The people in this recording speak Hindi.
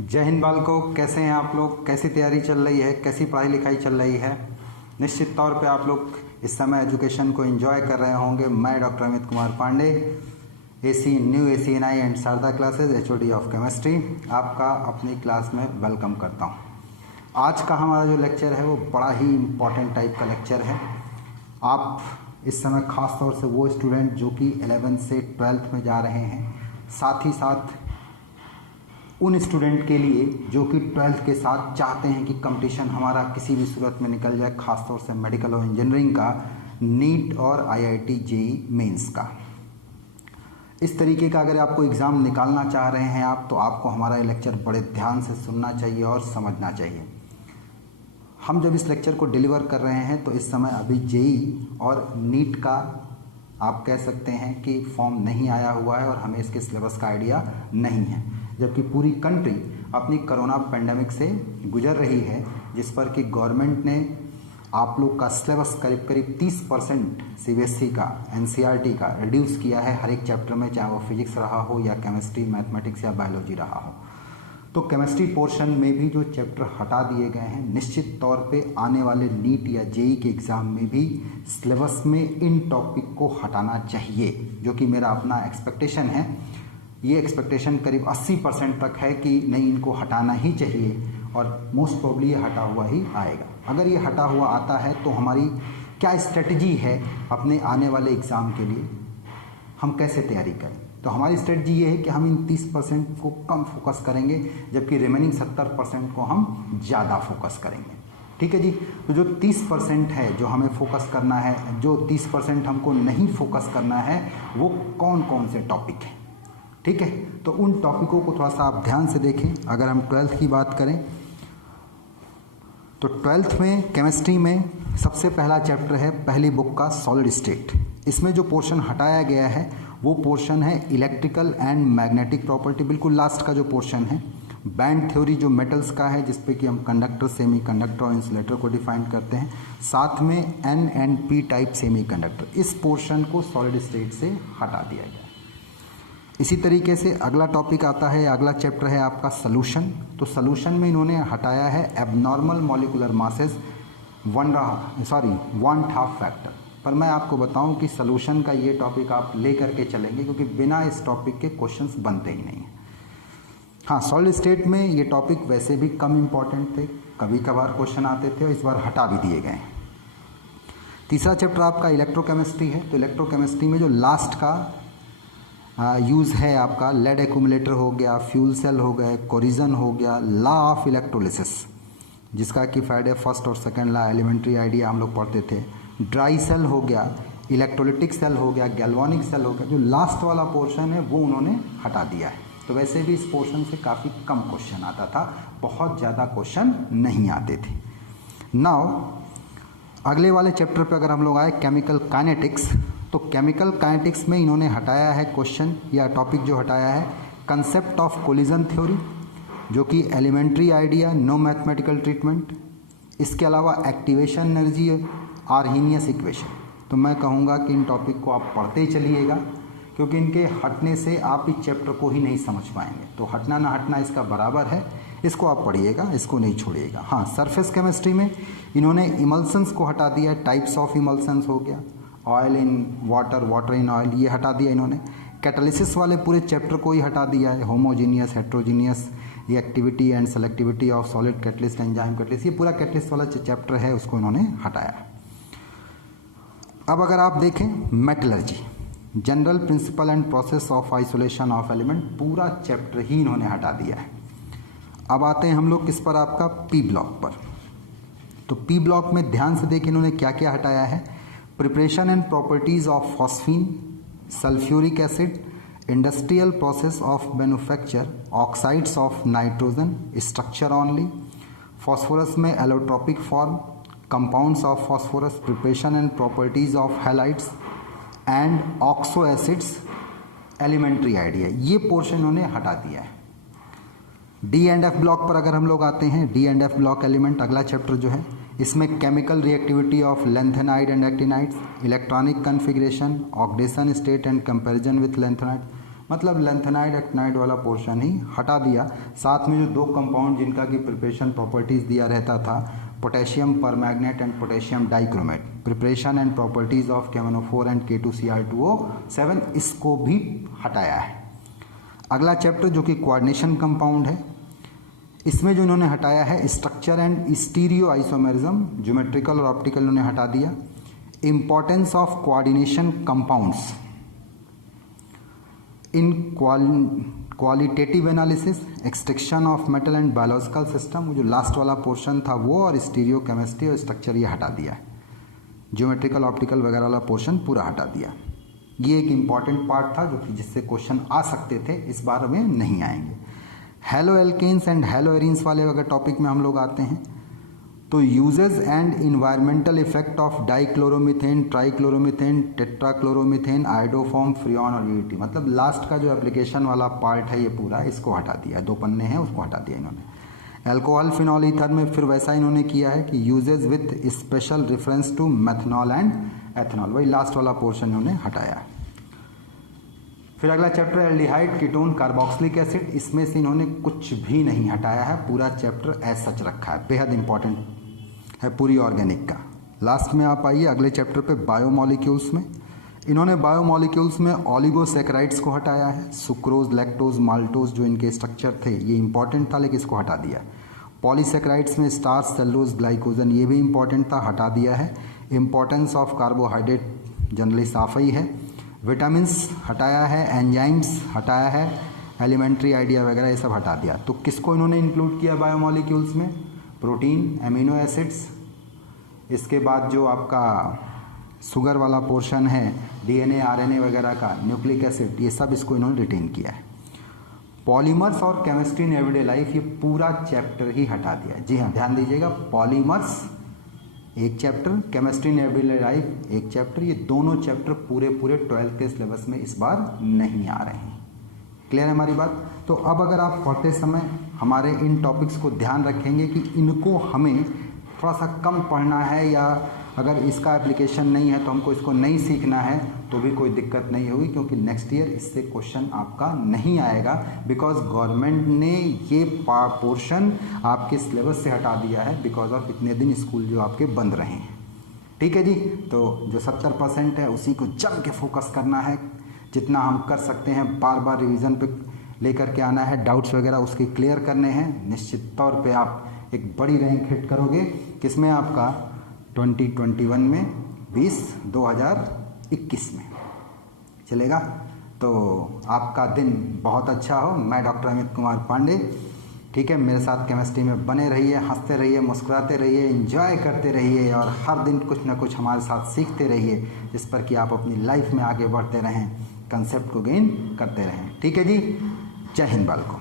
जय हिंद बालकों, कैसे हैं आप लोग? कैसी तैयारी चल रही है? कैसी पढ़ाई लिखाई चल रही है? निश्चित तौर पे आप लोग इस समय एजुकेशन को एंजॉय कर रहे होंगे। मैं doctor Amit Kumar Pandey, new ACNI and Sharda classes HOD of chemistry, आपका अपनी क्लास में वेलकम करता हूँ। आज का हमारा जो लेक्चर है वो बड़ा ही इम्पॉर्टेंट टाइप का लेक्चर है। आप इस समय ख़ास तौर से वो स्टूडेंट जो कि 11th से 12th में जा रहे हैं, साथ ही साथ उन स्टूडेंट के लिए जो कि 12th के साथ चाहते हैं कि कंपटीशन हमारा किसी भी सूरत में निकल जाए, ख़ास तौर से मेडिकल और इंजीनियरिंग का, नीट और IIT JEE मेंस का। इस तरीके का अगर आपको एग्ज़ाम निकालना चाह रहे हैं आप, तो आपको हमारा ये लेक्चर बड़े ध्यान से सुनना चाहिए और समझना चाहिए। हम जब इस लेक्चर को डिलीवर कर रहे हैं तो इस समय अभी JEE और नीट का आप कह सकते हैं कि फॉर्म नहीं आया हुआ है और हमें इसके सिलेबस का आइडिया नहीं है, जबकि पूरी कंट्री अपनी कोरोना पेंडेमिक से गुजर रही है, जिस पर कि गवर्नमेंट ने आप लोग का सिलेबस करीब करीब 30% CBSE का, NCERT का रिड्यूस किया है हर एक चैप्टर में, चाहे वो फिजिक्स रहा हो या केमिस्ट्री, मैथमेटिक्स या बायोलॉजी रहा हो। तो केमिस्ट्री पोर्शन में भी जो चैप्टर हटा दिए गए हैं, निश्चित तौर पे आने वाले नीट या JEE के एग्ज़ाम में भी सिलेबस में इन टॉपिक को हटाना चाहिए, जो कि मेरा अपना एक्सपेक्टेशन है। ये एक्सपेक्टेशन करीब 80% तक है कि नहीं, इनको हटाना ही चाहिए और मोस्ट प्रोबेबली ये हटा हुआ ही आएगा। अगर ये हटा हुआ आता है तो हमारी क्या स्ट्रेटजी है अपने आने वाले एग्ज़ाम के लिए, हम कैसे तैयारी करें? तो हमारी स्ट्रेटजी ये है कि हम इन 30% को कम फोकस करेंगे, जबकि रिमेनिंग 70% को हम ज़्यादा फोकस करेंगे। ठीक है जी। तो जो 30% है जो हमें फोकस करना है, जो 30% हमको नहीं फोकस करना है, वो कौन कौन से टॉपिक हैं? ठीक है, तो उन टॉपिकों को थोड़ा सा आप ध्यान से देखें। अगर हम 12th की बात करें तो 12th में केमिस्ट्री में सबसे पहला चैप्टर है पहली बुक का सॉलिड स्टेट। इसमें जो पोर्शन हटाया गया है वो पोर्शन है इलेक्ट्रिकल एंड मैग्नेटिक प्रॉपर्टी, बिल्कुल लास्ट का जो पोर्शन है। बैंड थ्योरी जो मेटल्स का है, जिसपे कि हम कंडक्टर, सेमी कंडक्टर और इंसुलेटर को डिफाइन करते हैं, साथ में N and P type semi conductor, इस पोर्शन को सॉलिड स्टेट से हटा दिया गया। इसी तरीके से अगला टॉपिक आता है, अगला चैप्टर है आपका सोल्यूशन। तो सोल्यूशन में इन्होंने हटाया है एबनॉर्मल मॉलिक्यूलर मासेस 1/2 फैक्टर। पर मैं आपको बताऊं कि सोल्यूशन का ये टॉपिक आप ले करके चलेंगे, क्योंकि बिना इस टॉपिक के क्वेश्चंस बनते ही नहीं हैं। हाँ, सॉलिड स्टेट में ये टॉपिक वैसे भी कम इम्पॉर्टेंट थे, कभी कभार क्वेश्चन आते थे और इस बार हटा भी दिए गए। तीसरा चैप्टर आपका इलेक्ट्रोकेमिस्ट्री है। तो इलेक्ट्रोकेमिस्ट्री में जो लास्ट का यूज़ है आपका लेड एक्यूमुलेटर हो गया, फ्यूल सेल हो गए, कोरिजन हो गया, लॉ ऑफ इलेक्ट्रोलिसिस, जिसका कि फ्राइडे फर्स्ट और सेकंड लॉ एलिमेंट्री आइडिया हम लोग पढ़ते थे, ड्राई सेल हो गया, इलेक्ट्रोलिटिक सेल हो गया, गैल्वानिक सेल हो गया। जो लास्ट वाला पोर्शन है वो उन्होंने हटा दिया है। तो वैसे भी इस पोर्शन से काफ़ी कम क्वेश्चन आता था, बहुत ज़्यादा क्वेश्चन नहीं आते थे। नाउ अगले वाले चैप्टर पे अगर हम लोग आए केमिकल काइनेटिक्स, तो केमिकल काइनेटिक्स में इन्होंने हटाया है क्वेश्चन या टॉपिक जो हटाया है कंसेप्ट ऑफ कोलिजन थ्योरी, जो कि elementary idea, no mathematical treatment. इसके अलावा एक्टिवेशन एनर्जी, आर्हीनियस इक्वेशन। तो मैं कहूँगा कि इन टॉपिक को आप पढ़ते ही चलिएगा, क्योंकि इनके हटने से आप इस चैप्टर को ही नहीं समझ पाएंगे। तो हटना ना हटना इसका बराबर है, इसको आप पढ़िएगा, इसको नहीं छोड़िएगा। हाँ, सरफेस केमिस्ट्री में इन्होंने इमल्सन्स को हटा दिया, टाइप्स ऑफ इमल्सन्स हो गया, oil in water, water in oil, ये हटा दिया इन्होंने। कैटालिसिस वाले पूरे चैप्टर को ही हटा दिया है, होमोजीनियस, हेट्रोजीनियस, ये activity and selectivity of solid catalyst, enzyme catalyst, ये पूरा कैटलिस्ट वाला चैप्टर है, उसको इन्होंने हटाया। अब अगर आप देखें metallurgy, general principle and process of isolation of element, पूरा चैप्टर ही इन्होंने हटा दिया है। अब आते हैं हम लोग किस पर, आपका P ब्लॉक पर। तो P ब्लॉक में ध्यान से देखें इन्होंने क्या क्या हटाया है। Preparation and properties of phosphine, sulphuric acid, industrial process of manufacture, oxides of nitrogen, structure only, phosphorus में allotropic form, compounds of phosphorus, preparation and properties of halides and oxo acids, elementary idea, ये पोर्शन उन्होंने हटा दिया है। D एंड F ब्लॉक पर अगर हम लोग आते हैं, D and F block element, अगला चैप्टर जो है, इसमें chemical reactivity of lanthanide and actinides, electronic configuration, oxidation state and comparison with lanthanide, मतलब लैंथेनाइड एक्टिनाइड वाला पोर्शन ही हटा दिया। साथ में जो 2 कंपाउंड जिनका की प्रिपरेशन प्रॉपर्टीज़ दिया रहता था, potassium permanganate and potassium dichromate, preparation and properties of KMnO4 and K2Cr2O7, इसको भी हटाया है। अगला चैप्टर जो कि कोऑर्डिनेशन कंपाउंड है, इसमें जो इन्होंने हटाया है structure and stereo isomerism, geometrical और ऑप्टिकल इन्होंने हटा दिया। Importance of coordination compounds in qualitative analysis, extraction of metal and biological system, जो लास्ट वाला पोर्शन था वो, और स्टीरियो केमिस्ट्री और स्ट्रक्चर ये हटा दिया है। ज्योमेट्रिकल ऑप्टिकल वगैरह वाला पोर्शन पूरा हटा दिया। ये एक इम्पॉर्टेंट पार्ट था जो कि जिससे क्वेश्चन आ सकते थे, इस बार में नहीं आएंगे। Haloalkanes and haloarenes वाले अगर टॉपिक में हम लोग आते हैं तो uses and environmental effect of dichloromethane, trichloromethane, tetrachloromethane, iodoform, freon और यूटी, मतलब लास्ट का जो एप्लीकेशन वाला पार्ट है ये पूरा इसको हटा दिया। 2 पन्ने हैं उसको हटा दिया इन्होंने। अल्कोहल फिनॉल ईथर में फिर वैसा इन्होंने किया है कि uses with special reference to methanol and ethanol, वही लास्ट वाला पोर्शन इन्होंने हटाया। फिर अगला chapter aldehyde, ketone, carboxylic acid, इसमें से इन्होंने कुछ भी नहीं हटाया है, पूरा चैप्टर एज सच रखा है, बेहद इंपॉर्टेंट है पूरी ऑर्गेनिक का। लास्ट में आप आइए अगले चैप्टर पे बायोमोलिक्यूल्स में। इन्होंने बायोमोलिक्यूल्स में ओलिगोसैकेराइड्स को हटाया है, सुक्रोज, लैक्टोज, माल्टोज जो इनके स्ट्रक्चर थे ये इंपॉर्टेंट था लेकिन इसको हटा दिया। पॉलीसैकेराइड्स में स्टार्च, सेलुलोज, ग्लाइकोजन ये भी इंपॉर्टेंट था, हटा दिया है। इंपॉर्टेंस ऑफ कार्बोहाइड्रेट जनरली साफ ही है। विटामिन्स हटाया है, एंजाइम्स हटाया है, एलिमेंट्री आइडिया वगैरह ये सब हटा दिया। तो किसको इन्होंने इंक्लूड किया बायोमोलिक्यूल्स में? प्रोटीन, एमिनो एसिड्स, इसके बाद जो आपका शुगर वाला पोर्शन है, डीएनए, आरएनए वगैरह का, न्यूक्लिक एसिड, ये सब इसको इन्होंने रिटेन किया है। पॉलीमर्स और केमिस्ट्री इन एवरीडे लाइफ ये पूरा चैप्टर ही हटा दिया। जी हाँ, ध्यान दीजिएगा, पॉलीमर्स एक chapter, chemistry in everyday life एक चैप्टर, ये दोनों चैप्टर पूरे 12th के सिलेबस में इस बार नहीं आ रहे हैं। क्लियर है हमारी बात? तो अब अगर आप पढ़ते समय हमारे इन टॉपिक्स को ध्यान रखेंगे कि इनको हमें थोड़ा सा कम पढ़ना है, या अगर इसका एप्लीकेशन नहीं है तो हमको इसको नहीं सीखना है तो भी कोई दिक्कत नहीं होगी, क्योंकि नेक्स्ट ईयर इससे क्वेश्चन आपका नहीं आएगा, बिकॉज गवर्नमेंट ने ये पोर्शन आपके सिलेबस से हटा दिया है बिकॉज ऑफ इतने दिन स्कूल जो आपके बंद रहे हैं। ठीक है जी, तो जो 70% है उसी को जम के फोकस करना है, जितना हम कर सकते हैं बार बार रिवीजन पे लेकर के आना है, डाउट्स वगैरह उसके क्लियर करने हैं। निश्चित तौर पे आप एक बड़ी रैंक हिट करोगे, किसमें? आपका 2021 में, 2021 में चलेगा। तो आपका दिन बहुत अच्छा हो। मैं डॉक्टर अमित कुमार पांडे, ठीक है, मेरे साथ केमिस्ट्री में बने रहिए, हंसते रहिए, मुस्कुराते रहिए, एंजॉय करते रहिए और हर दिन कुछ ना कुछ हमारे साथ सीखते रहिए, जिस पर कि आप अपनी लाइफ में आगे बढ़ते रहें, कंसेप्ट को गेन करते रहें। ठीक है जी, जय हिंद बालकों।